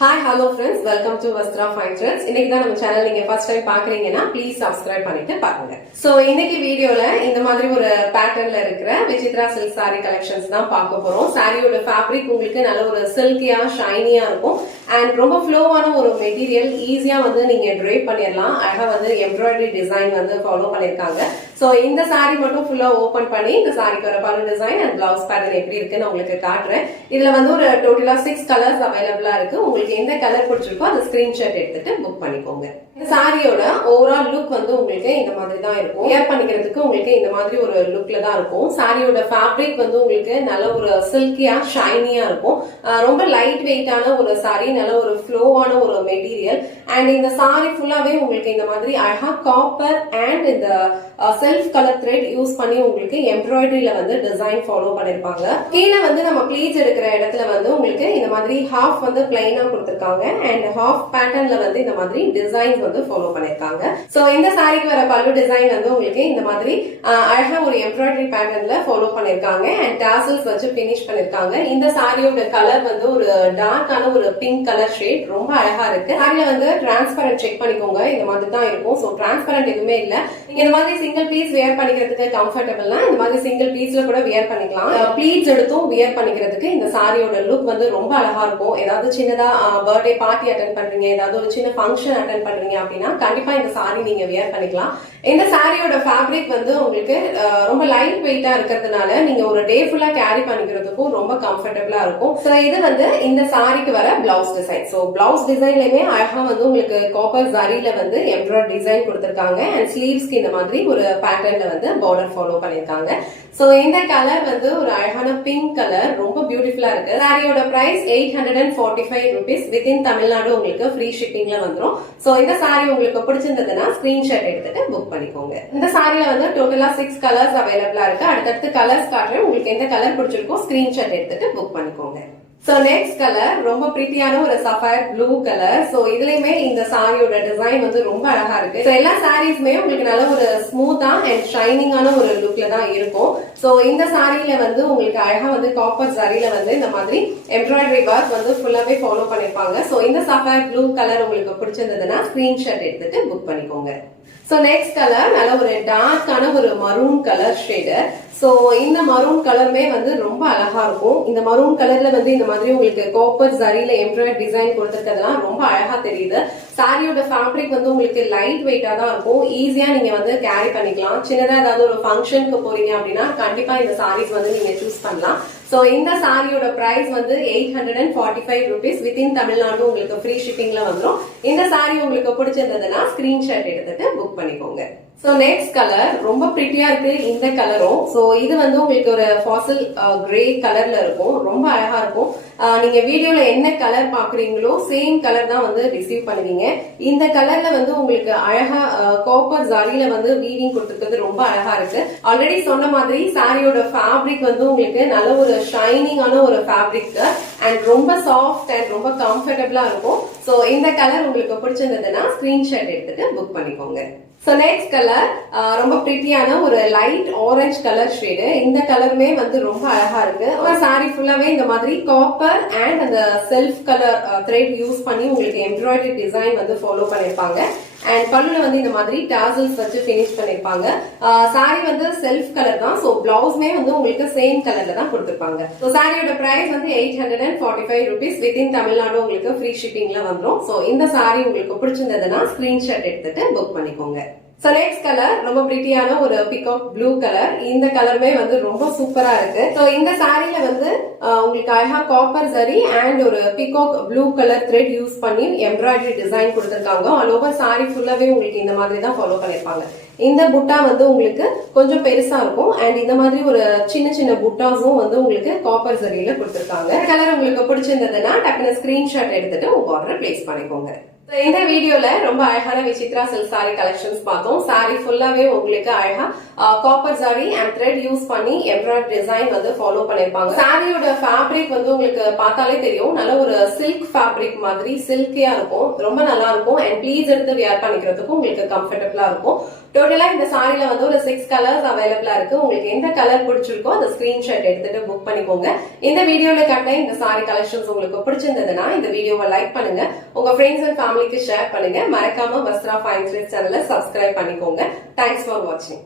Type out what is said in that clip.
Hi hello friends, welcome to Vastra fine threads. இன்னைக்கு தான் நம்ம சேனல் நீங்க ஃபர்ஸ்ட் டைம் பாக்குறீங்கன்னா ப்ளீஸ் சப்ஸ்கிரைப் பண்ணிட்டு பாருங்க. சோ இன்னைக்கு வீடியோல இந்த மாதிரி ஒரு பேட்டர்ன்ல இருக்கிற விசித்ரா சில்க் சாரி கலெக்ஷன்ஸ் தான் பார்க்க போறோம். சாரியோட ஃபேப்ரிக் உங்களுக்கு நல்ல ஒரு சில்கியா ஷைனியா இருக்கும் அண்ட் ரொம்ப ஃப்ளோவான ஒரு மெட்டீரியல், ஈஸியா வந்து நீங்க ட்ரேப் பண்ணிடலாம். அழகா வந்து எம்ப்ராய்டரி டிசைன் வந்து ஃபாலோ பண்ணிருக்காங்க. சோ இந்த சாரி மட்டும் ஃபுல்லா ஓபன் பண்ணி இந்த சாரிக்கு வர பல்லு டிசைன் அண்ட் பிளவுஸ் பேட்டர்ன் எப்படி இருக்குன்னு உங்களுக்கு காட்டுறேன். இதுல வந்து ஒரு டோட்டலா 6 கலர்ஸ் அவைலபிளா இருக்கு. உங்களுக்கு எந்த கலர் பிடிச்சிருக்கோ அந்த ஸ்கிரீன்ஷாட் எடுத்துட்டு புக் பண்ணிக்கோங்க. இந்த சாரியோட ஓவரால் லுக் வந்து உங்களுக்கு இந்த மாதிரி தான் இருக்கும். வியர் பண்ணிக்கிறதுக்கு உங்களுக்கு இந்த மாதிரி ஒரு லுக்ல தான் இருக்கும். சாரியோட ஃபேப்ரிக் வந்து உங்களுக்கு நல்ல ஒரு சில்கியா ஷைனியா இருக்கும். ரொம்ப லைட் வெயிட்டான ஒரு சாரி, நல்ல ஒரு ஃப்ளோவான ஒரு மெட்டீரியல் அண்ட் இந்த சாரி ஃபுல்லாவே உங்களுக்கு இந்த மாதிரி அழகா காப்பர் அண்ட் இந்த செல்ஃப் கலர் த்ரெட் யூஸ் பண்ணி உங்களுக்கு எம்ப்ராய்டரியில வந்து டிசைன் ஃபாலோ பண்ணிருப்பாங்க. கீழே வந்து நம்ம ப்ளீட்ஸ் எடுக்கிற இடத்துல வந்து உங்களுக்கு இந்த மாதிரி ஹாஃப் வந்து பிளைனா கொடுத்திருக்காங்க அண்ட் ஹாஃப் பேட்டர்ன்ல வந்து இந்த மாதிரி டிசைன் வந்து ஃபாலோ பண்ணிருக்காங்க. சோ இந்த சாரிக்கு வர பல்லு டிசைன் வந்து உங்களுக்கு இந்த மாதிரி அழகா ஒரு எம்ப்ராய்டரி பேட்டர்ன்ல ஃபாலோ பண்ணிருக்காங்க அண்ட் டாசல்ஸ் வச்சு பினிஷ் பண்ணிருக்காங்க. இந்த சாரியோட கலர் வந்து ஒரு டார்க்கான ஒரு பிங்க் கலர் ஷேட், ரொம்ப அழகா இருக்கு. சாரில வந்து டிரான்ஸ்பரண்ட் செக் பண்ணிக்கோங்க, இந்த மாதிரி தான் இருக்கும். சோ டிரான்ஸ்பரண்ட் எதுவுமே இல்ல. நீங்க இந்த மாதிரி சிங்கிள் பீஸ் வியர் பண்ணிக்கிறதுக்கு கம்ஃபர்டபிள்னா இந்த மாதிரி சிங்கிள் பீஸ்ல கூட வியர் பண்ணிக்கலாம். ப்ளீட்ஸ் எடுத்தும் வியர் பண்ணிக்கிறதுக்கு இந்த சாரியோட லுக் வந்து ரொம்ப அழகா இருக்கும். ஏதாவது சின்னதா பர்த்டே பார்ட்டி அட்டென்ட் பண்றீங்க, ஏதாவது ஒரு சின்ன ஃபங்க்ஷன் அட்டென்ட் பண்றீங்க அப்படின்னா கண்டிப்பா இந்த சாரி நீங்க வியர் பண்ணிக்கலாம். இந்த சாரியோட ஃபேப்ரிக் வந்து உங்களுக்கு ரொம்ப லைட் வெயிட்டா இருக்கிறதுனால நீங்க ஒரு டே ஃபுல்லா கேரி பண்ணிக்கிறதுக்கும் ரொம்ப கம்ஃபர்டபிளா இருக்கும். சோ இது வந்து இந்த சாரிக்கு வர பிளவுஸ் டிசைன். சோ பிளவுஸ் டிசைன்லயுமே அழகா வந்து உங்களுக்கு காப்பர் ஜரியில வந்து எம்ப்ராய்டரி டிசைன் கொடுத்திருக்காங்க அண்ட் ஸ்லீவ்ஸ்க்கு இந்த மாதிரி ஒரு பேட்டர்ன்ல வந்து பார்டர் ஃபாலோ பண்ணிருக்காங்க. சோ இந்த கலர் வந்து ஒரு அழகான பிங்க் கலர், ரொம்ப பியூட்டிஃபுல்லா இருக்கு. சாரியோட பிரைஸ் 845 rupees. வித்தின் தமிழ்நாடு உங்களுக்கு ஃப்ரீ ஷிப்பிங்ல வந்துரும். சோ இந்த சாரி உங்களுக்கு பிடிச்சிருந்ததுன்னா ஸ்கிரீன்ஷாட் எடுத்துட்டு புக் பண்ணிக்கோங்க. இந்த சாரில வந்து டோட்டலா 6 கலர்ஸ் அவைலபிளா இருக்கு. அடுத்தடுத்து கலர்ஸ் காட்டுறேன். உங்களுக்கு எந்த கலர் பிடிச்சிருக்கோ ஸ்கிரீன்ஷாட் எடுத்துட்டு புக் பண்ணிக்கோங்க. சோ நெக்ஸ்ட் கலர் ரொம்ப பிரிட்டியான ஒரு சஃபயர் ப்ளூ கலர். சோ இதுலயுமே இந்த சாரியோட டிசைன் வந்து ரொம்ப அழகா இருக்கு. சோ எல்லா சாரீஸ்மே உங்களுக்கு நல்ல ஒரு ஸ்மூத்தா அண்ட் ஷைனிங்கான ஒரு லுக்ல தான் இருக்கும். சோ இந்த சாரியில வந்து உங்களுக்கு அழகா வந்து காப்பர் ஜரியில வந்து இந்த மாதிரி எம்ப்ராய்டரி ஒர்க் வந்து ஃபுல்லாவே ஃபாலோ பண்ணிருப்பாங்க. சோ இந்த சஃபயர் ப்ளூ கலர் உங்களுக்கு பிடிச்சிருந்ததுன்னா ஸ்கிரீன்ஷாட் எடுத்துட்டு புக் பண்ணிக்கோங்க. சோ நெக்ஸ்ட் கலர் நல்ல ஒரு டார்க்கான ஒரு மரூன் கலர் ஷேடு. சோ இந்த மரூன் கலருமே வந்து ரொம்ப அழகா இருக்கும். இந்த மரூன் கலர்ல வந்து இந்த மாதிரி உங்களுக்கு காப்பர் ஜரியில எம்ப்ராய்டரி டிசைன் கொடுத்திருக்கிறதுலாம் ரொம்ப அழகா தெரியுது. சாரியோட ஃபேப்ரிக் வந்து உங்களுக்கு லைட் வெயிட்டா தான் இருக்கும். ஈஸியா நீங்க வந்து கேரி பண்ணிக்கலாம். சின்னதா ஏதாவது ஒரு ஃபங்க்ஷனுக்கு போறீங்க அப்படின்னா கண்டிப்பா இந்த சாரீஸ் வந்து நீங்க சூஸ் பண்ணலாம். சோ இந்த சாரியோட பிரைஸ் வந்து 845 rupees. வித்தின் தமிழ்நாடு உங்களுக்கு ஃப்ரீ ஷிப்பிங்ல வந்துரும். இந்த சாரி உங்களுக்கு பிடிச்சிருந்ததுன்னா ஸ்கிரீன்ஷாட் எடுத்துட்டு புக் பண்ணிக்கோங்க. சோ நெக்ஸ்ட் கலர் ரொம்ப பிரிட்டியா இருக்கு இந்த கலரும். சோ இது வந்து உங்களுக்கு ஒரு ஃபாசில் கிரே கலர்ல இருக்கும், ரொம்ப அழகா இருக்கும். நீங்க வீடியோல என்ன கலர் பாக்குறீங்களோ சேம் கலர் தான் வந்து ரிசீவ் பண்ணுவீங்க. இந்த கலர்ல வந்து உங்களுக்கு அழகா காப்பர் ஜரியில வந்து வீவிங் கொடுத்துருக்கிறது ரொம்ப அழகா இருக்கு. ஆல்ரெடி சொன்ன மாதிரி சாரியோட ஃபேப்ரிக் வந்து உங்களுக்கு நல்ல ஒரு ஷைனிங்கான ஒரு ஃபேப்ரிக் அண்ட் ரொம்ப சாஃப்ட் அண்ட் ரொம்ப கம்ஃபர்டபிளா இருக்கும். சோ இந்த கலர் உங்களுக்கு பிடிச்சிருந்ததுன்னா ஸ்கிரீன்ஷாட் எடுத்துட்டு புக் பண்ணிக்கோங்க. சோ நெக்ஸ்ட் கலர் ரொம்ப பிரிட்டியான ஒரு லைட் ஆரஞ்சு கலர் ஷேடு. இந்த கலருமே வந்து ரொம்ப அழகா இருக்கு. சாரி ஃபுல்லாவே இந்த மாதிரி காப்பர் அண்ட் அந்த செல்ஃப் கலர் த்ரெட் யூஸ் பண்ணி உங்களுக்கு எம்ப்ராய்டரி டிசைன் வந்து ஃபாலோ பண்ணிருப்பாங்க அண்ட் பல்லுல வந்து இந்த மாதிரி டாசல்ஸ் வச்சு பினிஷ் பண்ணிருப்பாங்க. சாரி வந்து செல்ஃப் கலர் தான். சோ பிளவுஸ்மே வந்து உங்களுக்கு சேம் கலர்ல தான் கொடுத்திருப்பாங்க. சோ சாரியோட பிரைஸ் வந்து 845 rupees. வித்தின் தமிழ்நாடு உங்களுக்கு ஃப்ரீ ஷிப்பிங்ல வந்துரும். சோ இந்த சாரி உங்களுக்கு பிடிச்சிருந்ததுன்னா ஸ்கிரீன்ஷாட் எடுத்துட்டு புக் பண்ணிக்கோங்க. சோ நெக்ஸ்ட் கலர் ரொம்ப பிரிட்டியான ஒரு பிகாக் ப்ளூ கலர். இந்த கலருமே வந்து ரொம்ப சூப்பரா இருக்கு. சோ இந்த சாரில வந்து உங்களுக்கு அழகா காப்பர் ஜரி அண்ட் ஒரு peacock blue colour thread use பண்ணி எம்ப்ராய்டரி டிசைன் கொடுத்திருக்காங்க. ஆல் ஓவர் சாரி ஃபுல்லாவே உங்களுக்கு இந்த மாதிரி தான் ஃபாலோ பண்ணிருப்பாங்க. இந்த புட்டா வந்து உங்களுக்கு கொஞ்சம் பெருசா இருக்கும் அண்ட் இந்த மாதிரி ஒரு சின்ன சின்ன புட்டாஸும் வந்து உங்களுக்கு காப்பர் ஜரியில கொடுத்திருக்காங்க. கலர் உங்களுக்கு பிடிச்சிருந்ததுன்னா டக்குனு ஸ்கிரீன்ஷாட் எடுத்துட்டு உங்க ஆர்டர் பிளேஸ் பண்ணிக்கோங்க. இந்த வீடியோல ரொம்ப அழகான விசித்ரா சில்க் சாரி கலெக்ஷன்ஸ் பார்த்தோம். சாரி ஃபுல்லாவே உங்களுக்கு அழகா copper sorry and thread use பண்ணி எம்ப்ராய்டரி டிசைன் வந்து ஃபாலோ பண்ணிருப்பாங்க. சாரியோட ஃபேப்ரிக் வந்து உங்களுக்கு பார்த்தாலே தெரியும், நல்ல ஒரு சில்க் ஃபேப்ரிக் மாதிரி சில்கியா இருக்கும், ரொம்ப நல்லா இருக்கும். அண்ட் ப்ளீஸ் எடுத்து வியர் பண்ணிக்கிறதுக்கும் உங்களுக்கு கம்ஃபர்டபிளா இருக்கும். டோட்டலா இந்த சாரில வந்து ஒரு 6 கலர்ஸ் அவைலபிளா இருக்கு. உங்களுக்கு எந்த கலர் பிடிச்சிருக்கோ அந்த ஸ்கிரீன்ஷாட் எடுத்துட்டு புக் பண்ணிக்கோங்க. இந்த வீடியோல காட்டின இந்த சாரி கலெக்ஷன்ஸ் உங்களுக்கு பிடிச்சிருந்ததுன்னா இந்த வீடியோவை லைக் பண்ணுங்க, உங்க ஃப்ரெண்ட்ஸ் அண்ட் ஃபேமிலிக்கு ஷேர் பண்ணுங்க. மறக்காம வஸ்த்ரா ஃபைன் த்ரெட்ஸ் சேனலை சப்ஸ்கிரைப் பண்ணிக்கோங்க. தேங்க்ஸ் ஃபார் வாட்சிங்.